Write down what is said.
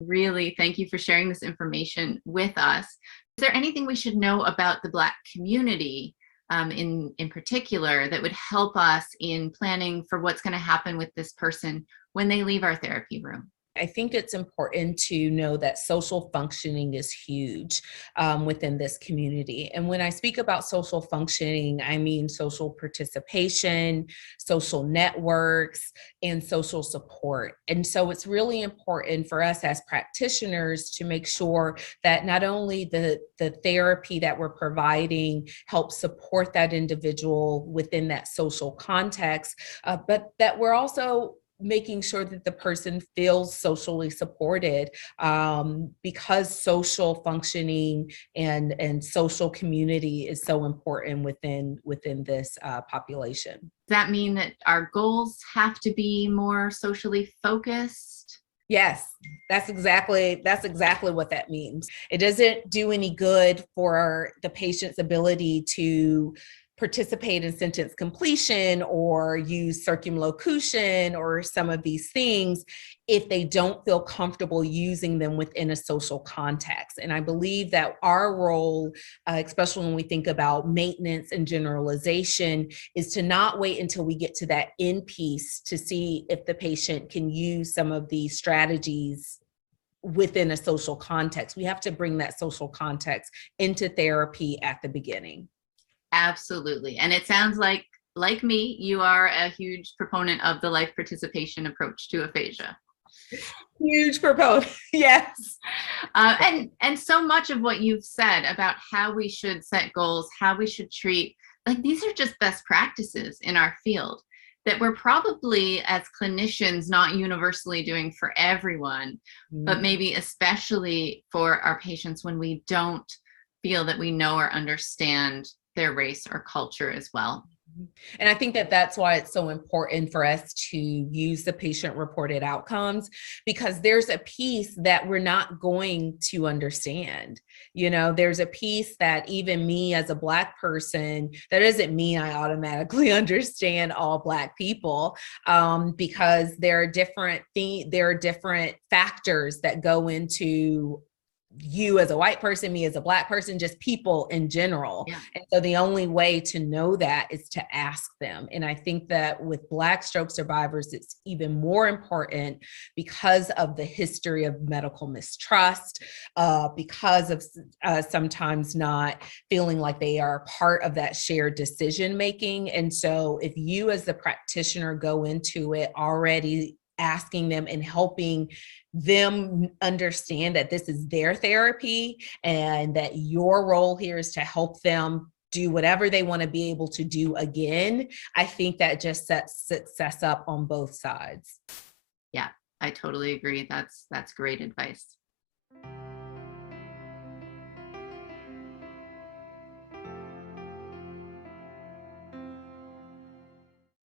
Really, thank you for sharing this information with us. Is there anything we should know about the Black community in particular that would help us in planning for what's going to happen with this person when they leave our therapy room? I think it's important to know that social functioning is huge within this community. And when I speak about social functioning, I mean social participation, social networks, and social support. And so it's really important for us as practitioners to make sure that not only the therapy that we're providing helps support that individual within that social context, but that we're also making sure that the person feels socially supported, because social functioning and social community is so important within this population. Does that mean that our goals have to be more socially focused? Yes, that's exactly what that means. It doesn't do any good for the patient's ability to participate in sentence completion or use circumlocution or some of these things if they don't feel comfortable using them within a social context. And I believe that our role, especially when we think about maintenance and generalization, is to not wait until we get to that end piece to see if the patient can use some of these strategies within a social context. We have to bring that social context into therapy at the beginning. Absolutely. And it sounds like me, you are a huge proponent of the life participation approach to aphasia. Huge proponent. Yes. And so much of what you've said about how we should set goals, how we should treat, like these are just best practices in our field that we're probably as clinicians not universally doing for everyone, but maybe especially for our patients when we don't feel that we know or understand their race or culture as well. And I think that that's why it's so important for us to use the patient-reported outcomes, because there's a piece that we're not going to understand. There's a piece that even me as a Black person, that doesn't mean I automatically understand all Black people, because there are different factors that go into you as a white person, me as a Black person, just people in general. Yeah. And so the only way to know that is to ask them. And I think that with Black stroke survivors, it's even more important because of the history of medical mistrust, because of sometimes not feeling like they are part of that shared decision making. And so if you as the practitioner go into it already asking them and helping them understand that this is their therapy and that your role here is to help them do whatever they want to be able to do again, I think that just sets success up on both sides. Yeah, I totally agree. That's great advice.